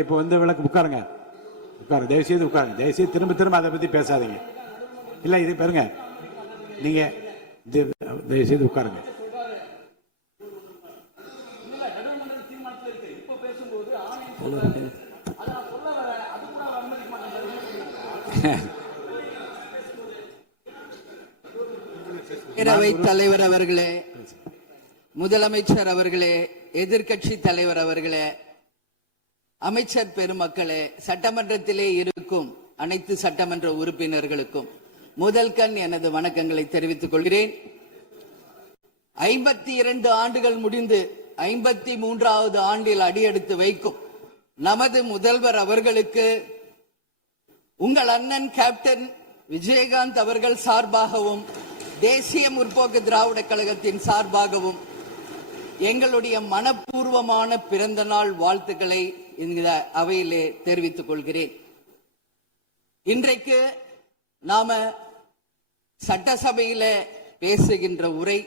இப்போ வந்து விளக்கு உட்காருங்க, உட்காருங்க, தயவுசெய்து உட்காருங்க, தயவுசெய்து திரும்ப திரும்ப அதை பத்தி பேசாதீங்க. இல்ல இது பாருங்க, நீங்க தயவுசெய்து உட்காருங்க. பேரவைத் தலைவர் அவர்களே, முதலமைச்சர் அவர்களே, எதிர்கட்சி தலைவர் அவர்களே, அமைச்சர் பெருமக்களே, சட்டமன்றத்திலே இருக்கும் அனைத்து சட்டமன்ற உறுப்பினர்களுக்கும் முதல் கண் எனது வணக்கங்களை தெரிவித்துக் கொள்கிறேன். 52 ஆண்டுகள் முடிந்து 53வது ஆண்டில் அடியெடுத்து வைக்கும் நமது முதல்வர் அவர்களுக்கு உங்கள் அண்ணன் கேப்டன் விஜயகாந்த் அவர்கள் சார்பாகவும் தேசிய முற்போக்கு திராவிட கழகத்தின் சார்பாகவும் எங்களுடைய மனப்பூர்வமான பிறந்த நாள் வாழ்த்துக்களை இந்த அவையிலே தெரிவித்துக் கொள்கிறேன். இன்றைக்கு நாம சட்டசபையில பேசுகின்ற உரை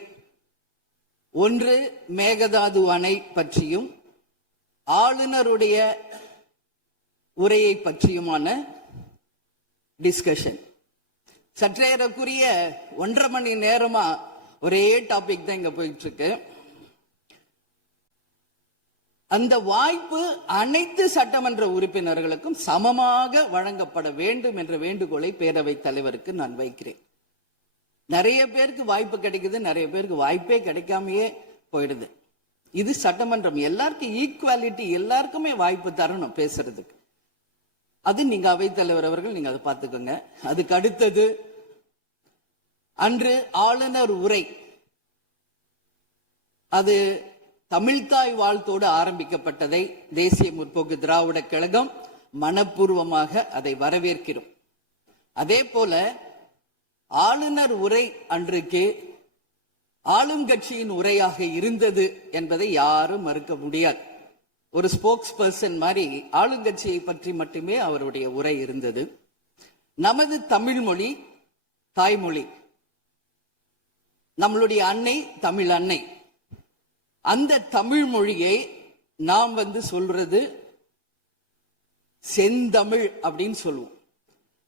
ஒன்று மேகதாது அணை பற்றியும் ஆளுநருடைய உரையை பற்றியுமான டிஸ்கஷன். சற்றேறக்குரிய 1.5 மணி நேரமா ஒரே டாபிக் தான் இங்க போயிட்டு இருக்கு. அந்த வாய்ப்பு அனைத்து சட்டமன்ற உறுப்பினர்களுக்கும் சமமாக வழங்கப்பட வேண்டும் என்ற வேண்டுகோளை பேரவைத் தலைவருக்கு நான் வைக்கிறேன். நிறைய பேருக்கு வாய்ப்பு கிடைக்குது, நிறைய பேருக்கு வாய்ப்பே கிடைக்காமையே போயிடுது. இது சட்டமன்றம், எல்லாருக்கும் ஈக்குவாலிட்டி, எல்லாருக்குமே வாய்ப்பு தரணும் பேசுறதுக்கு. அது நீங்க அவைத்தலைவர் அவர்கள் நீங்க அதை பார்த்துக்கோங்க. அதுக்கு அடுத்தது அன்று ஆளுநர் உரை, அது தமிழ்தாய் வாழ்த்தோடு ஆரம்பிக்கப்பட்டதை தேசிய முற்போக்கு திராவிட கழகம் மனப்பூர்வமாக அதை வரவேற்கிறோம். அதே போல ஆளுநர் உரை அன்றைக்கு ஆளும் கட்சியின் உரையாக இருந்தது என்பதை யாரும் மறுக்க முடியாது. ஒரு ஸ்போக்ஸ் பர்சன் மாதிரி ஆளுங்கட்சியை பற்றி மட்டுமே அவருடைய உரை இருந்தது. நமது தமிழ் மொழி தாய்மொழி, நம்மளுடைய அன்னை தமிழ் அன்னை. அந்த தமிழ் மொழியை நாம் சொல்றது செந்தமிழ் அப்படின்னு சொல்லுவோம்.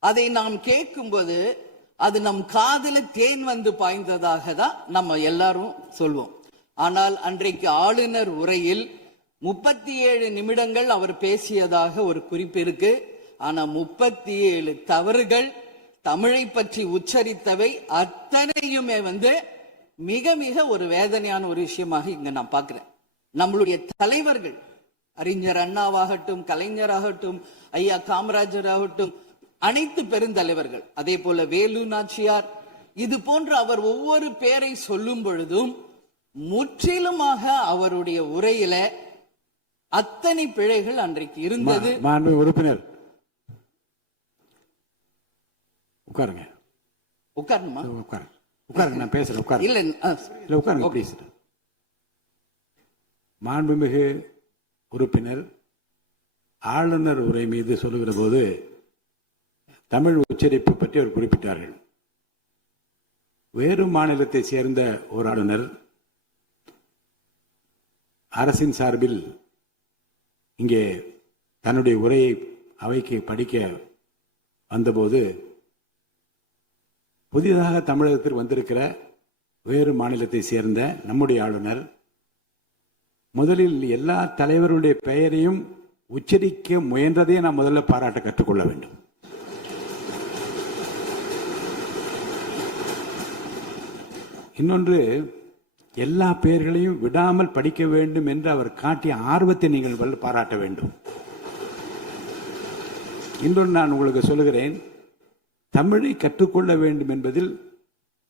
அதை நாம் கேட்கும்போது அது நம் காதல தேன் பாய்ந்ததாக தான் நம்ம எல்லாரும் சொல்வோம். ஆனால் அன்றைக்கு ஆளுநர் உரையில் 37 நிமிடங்கள் அவர் பேசியதாக ஒரு குறிப்பு இருக்கு. ஆனா 37 தவறுகள், தமிழை பற்றி உச்சரித்தவை அத்தனையுமே மிக மிக ஒரு வேதனையான ஒரு விஷயமாக இங்க நான் பார்க்கிறேன். நம்மளுடைய தலைவர்கள், அறிஞர் அண்ணாவாகட்டும், கலைஞராகட்டும், ஐயா காமராஜர் ஆகட்டும், அனைத்து பெருந்தலைவர்கள், அதே போல வேலு நாச்சியார், இது போன்ற அவர் ஒவ்வொரு பேரை சொல்லும் பொழுதும் முற்றிலுமாக அவருடைய உரையில அத்தனை பிழைகள் அன்றைக்கு இருந்தது. உறுப்பினர் உட்காருங்க, உட்காரணுமா? உட்காருங்க, நான் பேசுறேன். உட்காரு. இல்ல உட்காருங்க ப்ளீஸ். மாண்புமிகு உறுப்பினர் ஆளுநர் உரை மீது சொல்லுகிற போது தமிழ் உச்சரிப்பு பற்றி அவர் குறிப்பிட்டார்கள். வேறு மாநிலத்தை சேர்ந்த ஒரு ஆளுநர் அரசின் சார்பில் இங்கே தன்னுடைய உரையை அவைக்கு படிக்க வந்தபோது புதிதாக தமிழகத்தில் வந்திருக்கிற வேறு மாநிலத்தை சேர்ந்த நம்முடைய ஆளுநர் முதலில் எல்லா தலைவருடைய பெயரையும் உச்சரிக்க முயன்றதை நாம் முதல்ல பாராட்ட கற்றுக்கொள்ள வேண்டும். இன்னொன்று, எல்லா பெயர்களையும் விடாமல் படிக்க வேண்டும் என்று அவர் காட்டிய ஆர்வத்தை நீங்கள் பாராட்ட வேண்டும். இன்னொன்று நான் உங்களுக்கு சொல்லுகிறேன், தமிழை கற்றுக்கொள்ள வேண்டும் என்பதில்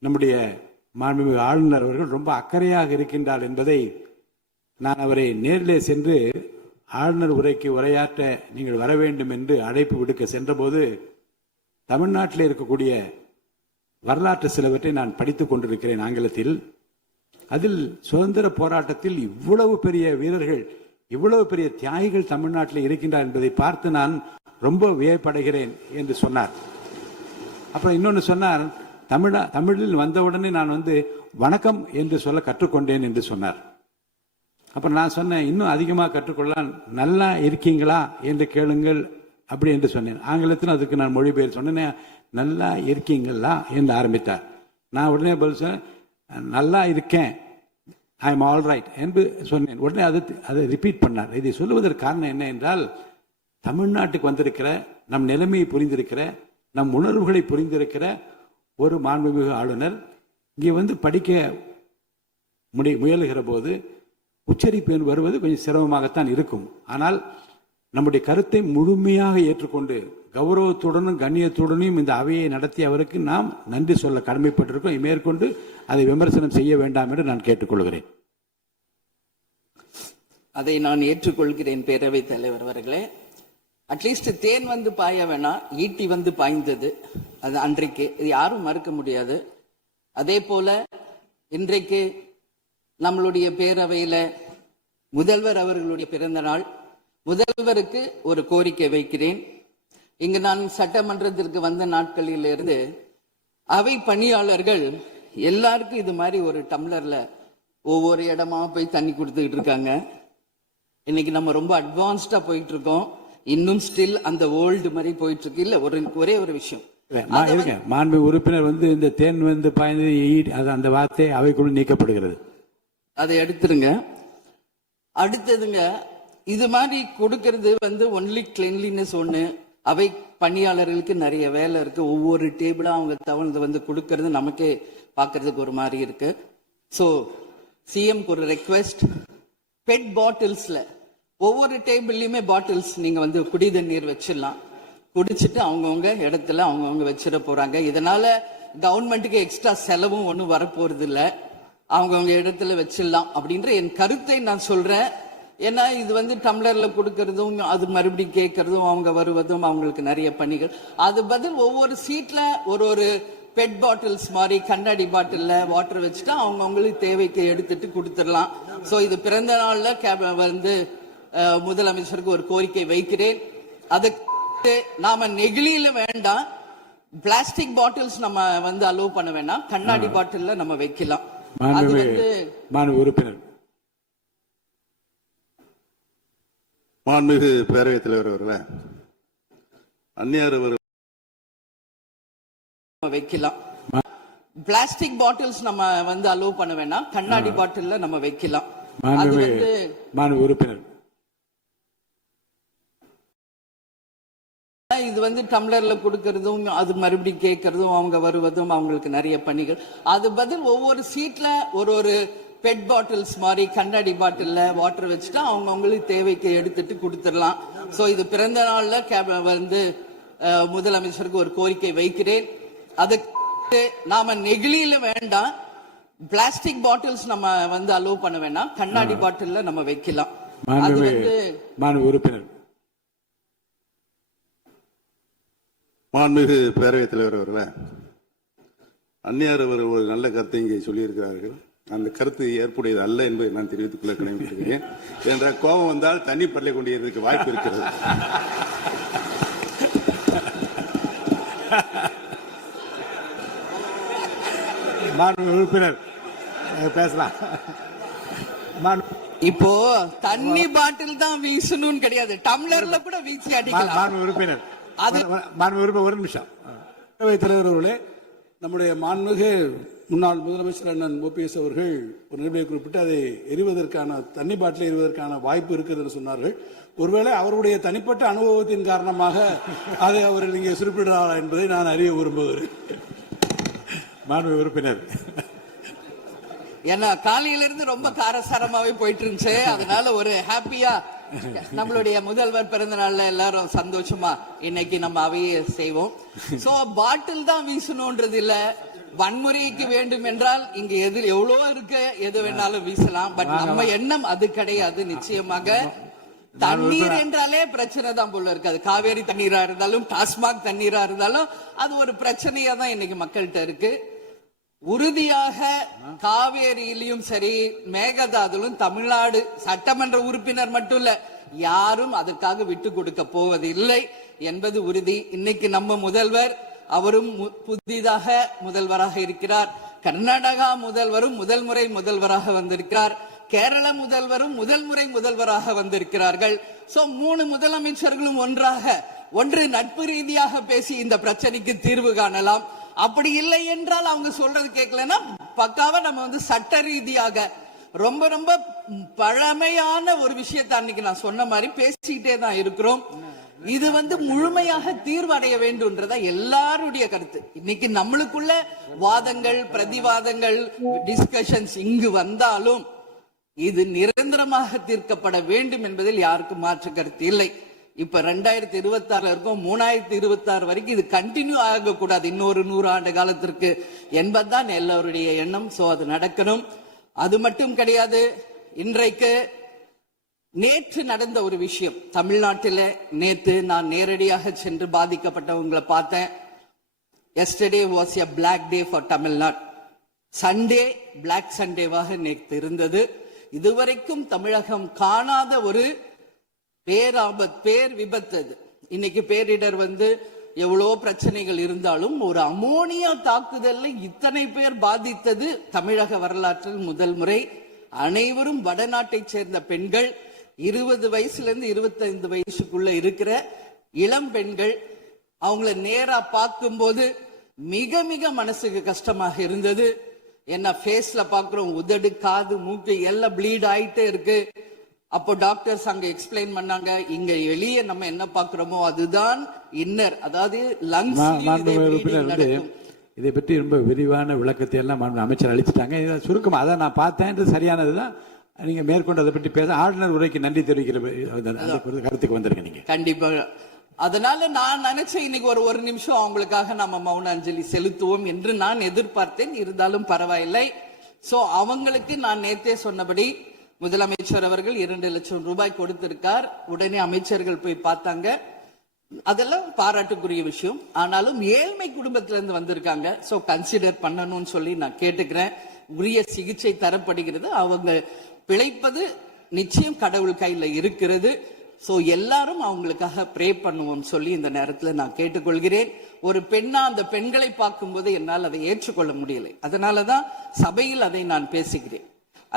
நம்முடைய மாண்புமிகு ஆளுநர் அவர்கள் ரொம்ப அக்கறையாக இருக்கின்றார் என்பதை நான் அவரை நேரிலே சென்று ஆளுநர் உரைக்கு உரையாற்ற நீங்கள் வர வேண்டும் என்று அழைப்பு விடுக்க சென்றபோது தமிழ்நாட்டில் இருக்கக்கூடிய வரலாற்று சிலவற்றை நான் படித்துக் கொண்டிருக்கிறேன் ஆங்கிலத்தில். அதில் சுதந்திர போராட்டத்தில் இவ்வளவு பெரிய வீரர்கள், இவ்வளவு பெரிய தியாகிகள் தமிழ்நாட்டில் இருக்கின்றார் என்பதை பார்த்து நான் ரொம்ப வியப்படைகிறேன் என்று சொன்னார். அப்புறம் இன்னொன்று சொன்னார், தமிழில் வந்தவுடனே நான் வணக்கம் என்று சொல்ல கற்றுக்கொண்டேன் என்று சொன்னார். அப்புறம் நான் சொன்னேன், இன்னும் அதிகமாக கற்றுக்கொள்ளலாம், நல்லா இருக்கீங்களா என்று கேளுங்கள் அப்படி என்று சொன்னேன். ஆங்கிலத்தில் அதுக்கு நான் மொழிபெயர் சொன்னேன். நல்லா இருக்கீங்களா என்று ஆரம்பித்தார். நான் உடனே பதில் சொன்னேன், நல்லா இருக்கேன், ஐ எம் ஆல் ரைட் என்று சொன்னேன். உடனே அதை ரிப்பீட் பண்ணார். இதை சொல்லுவதற்கு காரணம் என்ன என்றால், தமிழ்நாட்டுக்கு வந்திருக்கிற, நம் நிலைமையை புரிந்திருக்கிற, நம் உணர்வுகளை புரிந்திருக்கிற ஒரு மாண்புமிகு ஆளுநர் இங்கே வந்து படிக்க முயலுகிற போது உச்சரிப்பு வருவது கொஞ்சம் சிரமமாகத்தான் இருக்கும். ஆனால் நம்முடைய கருத்தை முழுமையாக ஏற்றுக்கொண்டு கௌரவத்துடனும் கண்ணியத்துடனும் இந்த அவையை நடத்திய அவருக்கு நாம் நன்றி சொல்ல கடமைப்பட்டிருக்கோம். மேற்கொண்டு அதை விமர்சனம் செய்ய வேண்டாம் என்று நான் கேட்டுக்கொள்கிறேன். அதை நான் ஏற்றுக்கொள்கிறேன் பேரவைத் தலைவர் அவர்களே. அட்லீஸ்ட் தேன் வந்து பாய வேணா, ஈட்டி வந்து பாய்ந்தது அது அன்றைக்கு, இது யாரும் மறுக்க முடியாது. அதே போல இன்றைக்கு நம்மளுடைய பேரவையில முதல்வர் அவர்களுடைய பிறந்த நாள். முதல்வருக்கு ஒரு கோரிக்கை வைக்கிறேன். இங்கு நான் சட்டமன்றத்திற்கு வந்த நாட்களில் இருந்து அவை பணியாளர்கள் எல்லாருக்கும் இது மாதிரி ஒரு டம்ளர்ல ஒவ்வொரு இடமா போய் தண்ணி கொடுத்துக்கிட்டு இருக்காங்க. இன்னைக்கு நம்ம ரொம்ப அட்வான்ஸ்டா போயிட்டு இருக்கோம். இன்னும் ஸ்டில் அந்த ஓல்டு மாதிரி போயிட்டு இருக்கு. இல்ல ஒரே ஒரு விஷயம், மாண்பு உறுப்பினர் வந்து இந்த தேன் வந்து பாய்ந்து அந்த வார்த்தை அவைக்குள் நீக்கப்படுகிறது. அதை எடுத்துருங்க. அடுத்ததுங்க, இது மாதிரி கொடுக்கறது வந்து ஒன்லி கிளீன்லினஸ் ஒண்ணு. அவை பணியாளர்களுக்கு நிறைய வேலை இருக்கு. ஒவ்வொரு டேபிளா அவங்க தவழ்ந்து வந்து கொடுக்கறது நமக்கே பாக்குறதுக்கு ஒரு மாதிரி இருக்கு. சோ சிஎம்க்கு ஒரு ரெக்வெஸ்ட், பெட் பாட்டில்ஸ்ல ஒவ்வொரு டேபிள்லயுமே பாட்டில்ஸ் நீங்க வந்து குடி தண்ணீர் வச்சிடலாம். குடிச்சிட்டு அவங்கவுங்க இடத்துல அவங்கவுங்க வச்சிட போறாங்க. இதனால கவர்மெண்ட்டுக்கு எக்ஸ்ட்ரா செலவும் ஒன்றும் வரப்போறது இல்லை. அவங்கவுங்க இடத்துல வச்சிடலாம் அப்படின்ற என் கருத்தை நான் சொல்றேன். ஏன்னா இது வந்து டம்ளர்ல கொடுக்கறதும் அது மறுபடியும் கேட்கறதும் அவங்க வருவதும் அவங்களுக்கு நிறைய பணிகள். அது பதில் ஒவ்வொரு சீட்ல ஒரு பெட் பாட்டில்ஸ் மாதிரி கண்ணாடி பாட்டில்ல வாட்டர் வச்சுட்டா அவங்களுக்கு தேவைக்கு எடுத்துட்டு கொடுத்துடலாம். சோ இது பிறந்த நாள்ல வந்து முதலமைச்சருக்கு ஒரு கோரிக்கை வைக்கிறேன். அதுக்கு நாம நெகிழியில வேண்டாம், பிளாஸ்டிக் பாட்டில்ஸ் நம்ம வந்து அலோவ் பண்ண வேண்டாம், கண்ணாடி பாட்டில்ல நம்ம வைக்கலாம். உறுப்பினர் மாண்புமிகு பேரவைத் தலைவர் அவர்களே, அந்நியார் வைக்கலாம். பிளாஸ்டிக் பாட்டில்ஸ் நம்ம வந்து அலோவ் பண்ண வேண்டாம், கண்ணாடி பாட்டில்ல நம்ம வைக்கலாம். உறுப்பினர் இது வந்து டம்ளர்ல கொடுக்கறதும் அது மறுபடியும் கேட்கறதும் அவங்க வருவதும் அவங்களுக்கு நிறைய பணிகள். அது பதில் ஒவ்வொரு சீட்ல ஒரு பெட் பாட்டில்ஸ் மாதிரி கண்ணாடி பாட்டில்ல வாட்டர் வச்சுட்டா அவங்களுக்கு தேவைக்கு எடுத்துட்டு கொடுத்துடலாம். சோ இது பிறந்த நாள்ல வந்து முதலமைச்சருக்கு ஒரு கோரிக்கை வைக்கிறேன். அதுக்கு நாம நெகிழியில வேண்டாம், பிளாஸ்டிக் பாட்டில்ஸ் நம்ம வந்து அலோவ் பண்ண வேண்டாம், கண்ணாடி பாட்டில்ல நம்ம வைக்கலாம். உறுப்பினர் மாண்புமிகு பேரவைத் தலைவர் அவர்களே, அந்நியார் அவர்கள் ஒரு நல்ல கருத்தை இங்கே சொல்லியிருக்கிறார்கள். அந்த கருத்து ஏற்புடையது அல்ல என்பதை நான் தெரிவித்துக் கொள்ள கடமைப்பட்டிருக்கிறேன். என்ற கோபம் வந்தால் தண்ணி பரலை கொண்டிருக்க வாய்ப்பு இருக்கிறது. உறுப்பினர் பேசலாம். இப்போ தண்ணி பாட்டில் தான் வீசணும்னு கிடையாது, டம்ளர்ல கூட வீசி அடிக்கலாம். உறுப்பினர் ஒரு நிமிஷம். தலைவர் அவர்களே, நம்முடைய மாண்புமிகு முன்னாள் முதலமைச்சர் அண்ணன் ஓபிஎஸ் அவர்கள் ஒரு நிலையை குறிப்பிட்டு அதை எரிவதற்கான தண்ணி பாட்டிலை எரிவதற்கான வாய்ப்பு இருக்கிறது என்று சொன்னார்கள். ஒருவேளை அவருடைய தனிப்பட்ட அனுபவத்தின் காரணமாக அதை அவர் இங்கே குறிப்பிடுகிறாரா என்பதை நான் அறிய விரும்புகிறேன். மாண்புமிகு உறுப்பினர், ஏன்னா காலையில இருந்து ரொம்ப காரசாரமாவே போயிட்டு இருந்துச்சு. அதனால ஒரு ஹாப்பியா நம்மளுடைய முதல்வர் பிறந்த நாள்ல எல்லாரும் சந்தோஷமா இன்னைக்கு நம்ம அவையை செய்வோம். சோ பாட்டில் தான் வீசணும்ன்றது இல்ல, வன்முறைக்கு வேண்டும் என்றால் இங்க எவ்வளவோ இருக்கு, எது வேணாலும் வீசலாம். பட் நம்ம எண்ணம் அது கிடையாது. நிச்சயமாக தண்ணீர் என்றாலே பிரச்சனை தான் போல இருக்கு. அது காவேரி தண்ணீரா இருந்தாலும் டாஸ்மாக் தண்ணீரா இருந்தாலும் அது ஒரு பிரச்சனையா தான் இன்னைக்கு மக்கள்கிட்ட இருக்கு. உறுதியாக காவேரியிலும் சரி மேகதாதுலும் தமிழ்நாடு சட்டமன்ற உறுப்பினர் மட்டும் இல்ல, யாரும் அதற்காக விட்டு கொடுக்க போவதில்லை என்பது உறுதி. இன்னைக்கு நம்ம முதல்வர் அவரும் புதிதாக முதல்வராக இருக்கிறார். கர்நாடகா முதல்வரும் முதல் முறை முதல்வராக வந்திருக்கிறார். கேரள முதல்வரும் முதல் முறை முதல்வராக வந்திருக்கிறார்கள். சோ 3 முதலமைச்சர்களும் ஒன்று நட்பு ரீதியாக பேசி இந்த பிரச்சனைக்கு தீர்வு காணலாம். அப்படி இல்லை என்றால் அவங்க சொல்றது கேட்கலன்னா பக்காவா நம்ம சட்ட ரீதியாக ரொம்ப ரொம்ப பழமையான ஒரு விஷயத்தை அன்னைக்கு நான் சொன்ன மாதிரி பேசிக்கிட்டே தான் இருக்கிறோம். இது முழுமையாக தீர்வடைய வேண்டும்ன்றதா எல்லாருடைய கருத்து. இன்னைக்கு நம்மளுக்குள்ள வாதங்கள் பிரதிவாதங்கள் டிஸ்கஷன்ஸ் இங்கு வந்தாலும் இது நிரந்தரமாக தீர்க்கப்பட வேண்டும் என்பதில் யாருக்கும் மாற்று கருத்து இல்லை. இப்ப 2026 இருக்கும், 2026 வரைக்கும் இது கண்டினியூ ஆகக்கூடாது, இன்னொரு 100 ஆண்டு காலத்திற்கு என்பதுதான் எல்லோருடைய எண்ணம். சோ அது நடக்கணும். அது மட்டும் கிடையாது, இன்றைக்கு நேற்று நடந்த ஒரு விஷயம் தமிழ்நாட்டில். நேற்று நான் நேரடியாக சென்று பாதிக்கப்பட்டவங்களை பார்த்தேன். yesterday was a black day for Tamil Nadu. Sunday black சண்டேவாக நேற்று இருந்தது. இதுவரைக்கும் தமிழகம் காணாத ஒரு பேர் விபத்து. இன்னைக்கு பேரிடர் எவ்வளோ பிரச்சனைகள் இருந்தாலும் ஒரு அமோனியா தாக்குதல்ல இத்தனை பேர் பாதித்தது தமிழக வரலாற்றில் முதல் முறை. அனைவரும் வடநாட்டை சேர்ந்த பெண்கள், 20 வயசுல இருந்து 25 வயசுக்குள்ள இருக்கிற இளம் பெண்கள். அவங்கள நேரா பார்க்கும்போது மிக மிக மனசுக்கு கஷ்டமாக இருந்தது. என்ன ஃபேஸ்ல பாக்குறோம், உதடு காது மூக்கு எல்லாம் ப்ளீட் ஆயிட்டே இருக்கு. அப்போ டாக்டர்ஸ் அங்க எக்ஸ்பிளைன் பண்ணாங்க, இங்க வெளியே நம்ம என்ன பாக்குறோமோ அதுதான் இன்னர், அதாவது லங்ஸ். இதை பற்றி ரொம்ப விரிவான விளக்கத்தை எல்லாம் அமைச்சர் அளிச்சுட்டாங்க. இதை சுருக்கமா அதை நான் பார்த்தேன், சரியானதுதான். நீங்க மேற்கொண்டு அதை பற்றி பேச ஆளுநர் உரைக்கு நன்றி தெரிவிக்கிற கருத்துக்கு வந்திருக்கீங்க நீங்க. கண்டிப்பா. அதனால நான் நினைச்சேன் இன்னைக்கு ஒரு நிமிஷம் அவங்களுக்காக நம்ம மௌன அஞ்சலி செலுத்துவோம் என்று நான் எதிர்பார்த்தேன். இருந்தாலும் பரவாயில்லை. சோ அவங்களுக்கு நான் நேத்தே சொன்னபடி முதலமைச்சர் அவர்கள் 2 லட்சம் ரூபாய் கொடுத்திருக்கார். உடனே அமைச்சர்கள் போய் பார்த்தாங்க. அதெல்லாம் பாராட்டுக்குரிய விஷயம். ஆனாலும் ஏழ்மை குடும்பத்திலிருந்து வந்திருக்காங்க. சோ கன்சிடர் பண்ணணும்னு சொல்லி நான் கேட்டுக்கிறேன். உரிய சிகிச்சை தரப்படுகிறது. அவங்க பிழைப்பது நிச்சயம் கடவுள் கையில இருக்கிறது. சோ எல்லாரும் அவங்களுக்காக ப்ரே பண்ணுவோம் சொல்லி இந்த நேரத்தில் நான் கேட்டுக்கொள்கிறேன். ஒரு பெண்ணா அந்த பெண்களை பார்க்கும்போது என்னால் அதை ஏற்றுக்கொள்ள முடியலை. அதனாலதான் சபையில் அதை நான் பேசுகிறேன்.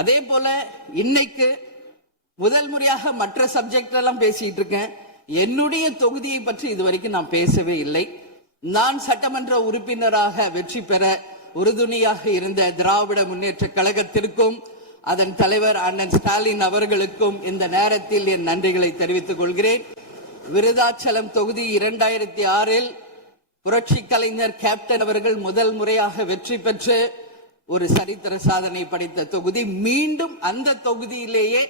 அதே போல இன்னைக்கு முதல் முறையாக மற்ற சப்ஜெக்ட் எல்லாம் பேசிட்டு இருக்கேன். என்னுடைய தொகுதியை பற்றி இதுவரைக்கும் நான் பேசவே இல்லை. நான் சட்டமன்ற உறுப்பினராக வெற்றி பெற உறுதுணையாக இருந்த திராவிட முன்னேற்ற கழகத்திற்கும் அதன் தலைவர் அண்ணன் ஸ்டாலின் அவர்களுக்கும் இந்த நேரத்தில் என் நன்றிகளை தெரிவித்துக் கொள்கிறேன். விருதாச்சலம் தொகுதி 2006 புரட்சி கலைஞர் கேப்டன் அவர்கள் முதல் முறையாக வெற்றி பெற்று ஒரு சரித்திர சாதனை படைத்த தொகுதி. மீண்டும் அந்த தொகுதியிலேயே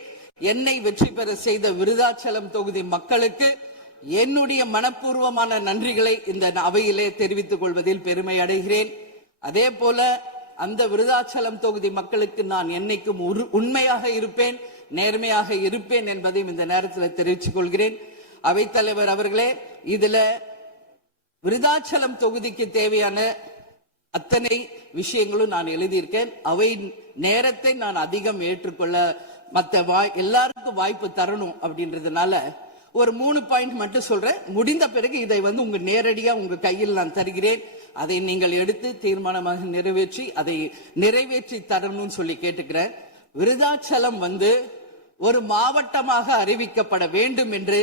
என்னை வெற்றி பெற செய்த விருதாச்சலம் தொகுதி மக்களுக்கு என்னுடைய மனப்பூர்வமான நன்றிகளை இந்த அவையிலே தெரிவித்துக் கொள்வதில் பெருமை அடைகிறேன். அதே போல அந்த விருதாச்சலம் தொகுதி மக்களுக்கு நான் என்னைக்கும் உண்மையாக இருப்பேன், நேர்மையாக இருப்பேன் என்பதையும் இந்த நேரத்தில் தெரிவித்துக் கொள்கிறேன். அவைத்தலைவர் அவர்களே, இதுல விருதாச்சலம் தொகுதிக்கு தேவையான அத்தனை விஷயங்களும் நான் எழுதியிருக்கேன். அவை நேரத்தை நான் அதிகம் ஏற்றுக்கொள்ள எல்லாருக்கும் வாய்ப்பு தரணும் அப்படின்றதுனால ஒரு 3 பாயிண்ட் மட்டும் சொல்றேன். முடிந்த பிறகு இதை உங்க நேரடியா உங்க கையில் நான் தருகிறேன். அதை நீங்கள் எடுத்து தீர்மானமாக நிறைவேற்றி அதை நிறைவேற்றி தரணும்னு சொல்லி கேட்டுக்கிறேன். விருதாச்சலம் ஒரு மாவட்டமாக அறிவிக்கப்பட வேண்டும் என்று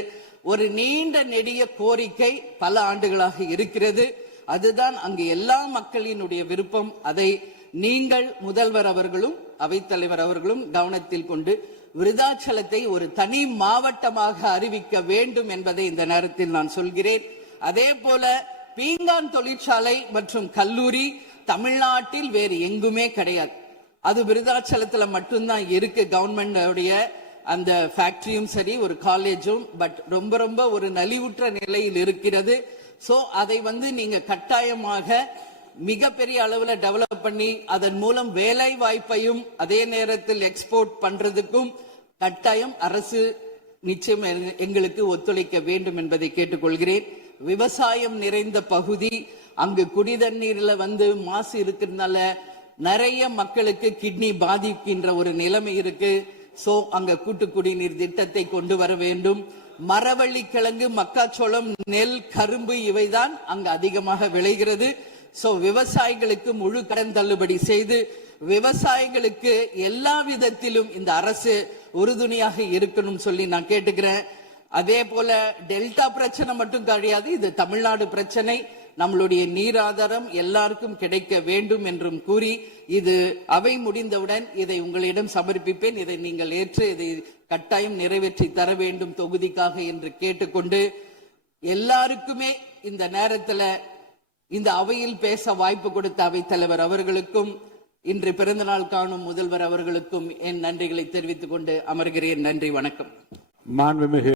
ஒரு நீண்ட நெடிய கோரிக்கை பல ஆண்டுகளாக இருக்கிறது. அதுதான் அங்கு எல்லா மக்களினுடைய விருப்பம். அதை நீங்கள் முதல்வர் அவர்களும் அவைத்தலைவர் அவர்களும் கவனத்தில் கொண்டு விருதாச்சலத்தை ஒரு தனி மாவட்டமாக அறிவிக்க வேண்டும் என்பதை இந்த நேரத்தில் நான் சொல்கிறேன். அதே போல பீங்கான் தொழிற்சாலை மற்றும் கல்லூரி தமிழ்நாட்டில் வேறு எங்குமே கிடையாது. அது விருதாச்சலத்துல மட்டும்தான் இருக்கு. கவர்மெண்ட் அந்த ஃபேக்டரியும் சரி ஒரு காலேஜும் பட் ரொம்ப ரொம்ப ஒரு நலிவுற்ற நிலையில் இருக்கிறது. சோ அதை நீங்க கட்டாயமாக மிகப்பெரிய அளவுல டெவலப் பண்ணி அதன் மூலம் வேலை வாய்ப்பையும் அதே நேரத்தில் எக்ஸ்போர்ட் பண்றதுக்கும் கட்டாயம் அரசு நிச்சயம் எங்களுக்கு ஒத்துழைக்க வேண்டும் என்பதை கேட்டுக்கொள்கிறேன். விவசாயம் நிறைந்த பகுதி, அங்கு குடிதண்ணீர்ல மாசு இருக்கிறதுனால நிறைய மக்களுக்கு கிட்னி பாதிக்கின்ற ஒரு நிலைமை இருக்கு. சோ அங்க கூட்டு குடிநீர் திட்டத்தை கொண்டு வர வேண்டும். மரவள்ளி கிழங்கு, மக்காச்சோளம், நெல், கரும்பு இவைதான் அங்கு அதிகமாக விளைகிறது. சோ விவசாயிகளுக்கு முழு கடன் தள்ளுபடி செய்து விவசாயிகளுக்கு எல்லா விதத்திலும் இந்த அரசு உறுதுணையாக இருக்கணும் சொல்லி நான் கேட்டுக்கிறேன். அதே போல டெல்டா பிரச்சனை மட்டும் கிடையாது, இது தமிழ்நாடு பிரச்சனை. நம்மளுடைய நீர் ஆதாரம் எல்லாருக்கும் கிடைக்க வேண்டும் என்றும் கூறி, இது அவை முடிந்தவுடன் இதை உங்களிடம் சமர்ப்பிப்பேன். இதை நீங்கள் ஏற்று இதை கட்டாயம் நிறைவேற்றி தர வேண்டும் தொகுதிக்காக என்று கேட்டுக்கொண்டு, எல்லாருக்குமே இந்த நேரத்துல இந்த அவையில் பேச வாய்ப்பு கொடுத்த அவைத்தலைவர் அவர்களுக்கும் இன்று பிறந்தநாள் காணும் முதல்வர் அவர்களுக்கும் என் நன்றிகளை தெரிவித்துக் கொண்டு அமர்கிறேன். நன்றி, வணக்கம். மாண்புமிகு